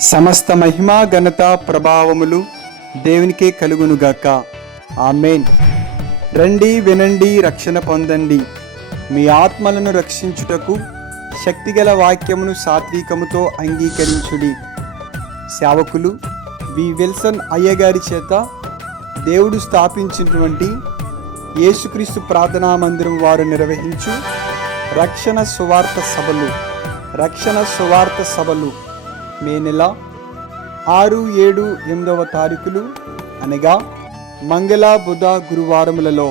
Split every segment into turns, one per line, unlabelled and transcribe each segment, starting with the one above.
సమస్త మహిమా ఘనత ప్రభావములు దేవునికే కలుగునుగాక. ఆమెన్. రండి వినండి రక్షణ పొందండి. మీ ఆత్మలను రక్షించుటకు శక్తిగల వాక్యమును సాత్వికముతో అంగీకరించుడి. సేవకులు వి. విల్సన్ అయ్యగారి చేత దేవుడు స్థాపించినటువంటి యేసుక్రీస్తు ప్రార్థనా మందిరం వారు నిర్వహించు రక్షణ సువార్త సభలు. రక్షణ సువార్త సభలు. మే నెల ఆరు ఏడు ఎనిమిదవ తారీఖులు అనగా మంగళ బుధ గురువారములలో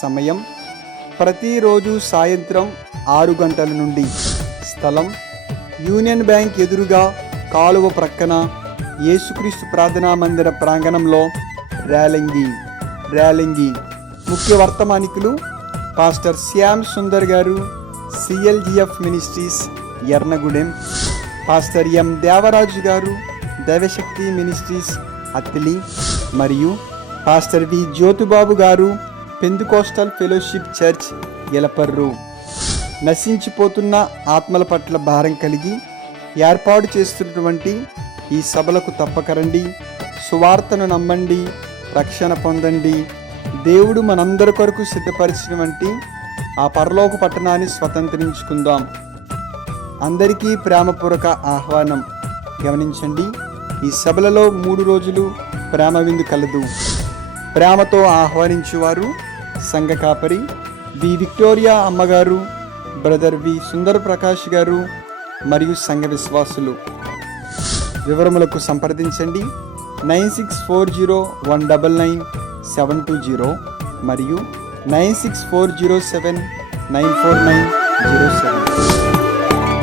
సమయం. ప్రతిరోజు సాయంత్రం ఆరు గంటల నుండి స్థలం. యూనియన్ బ్యాంక్ ఎదురుగా కాలువ ప్రక్కన యేసుక్రీస్తు ప్రార్థనా మందిర ప్రాంగణంలో ర్యాలింగి ర్యాలింగి. ముఖ్య వర్తమానికులు పాస్టర్ శ్యామ్ సుందర్ గారు CLGF ministries Ernagudem. Pastor M Devaraju గారు దైవశక్తి మినిస్ట్రీస్ అత్తిలి మరియు పాస్టర్ వి జ్యోతిబాబు గారు పెందుకోస్టల్ ఫెలోషిప్ చర్చ్ ఎలపర్రు. నశించిపోతున్న ఆత్మల పట్ల భారం కలిగి ఏర్పాటు చేస్తున్నటువంటి ఈ సభలకు తప్పకరండి. సువార్తను నమ్మండి రక్షణ పొందండి. దేవుడు మనందరి కొరకు సిద్ధపరిచినటువంటి ఆ పరలోక పట్టణాన్ని స్వతంత్రించుకుందాం. అందరికీ ప్రేమపూర్వక ఆహ్వానం. గమనించండి ఈ సభలలో మూడు రోజులు ప్రేమ విందు కలదు. ప్రేమతో ఆహ్వానించేవారు సంఘ కాపరి వి విక్టోరియా అమ్మగారు బ్రదర్ వి సుందర్ ప్రకాష్ గారు మరియు సంఘ విశ్వాసులు. వివరములకు సంప్రదించండి nine six four zero one double nine seven two zero మరియు nine six four zero seven nine four nine zero seven.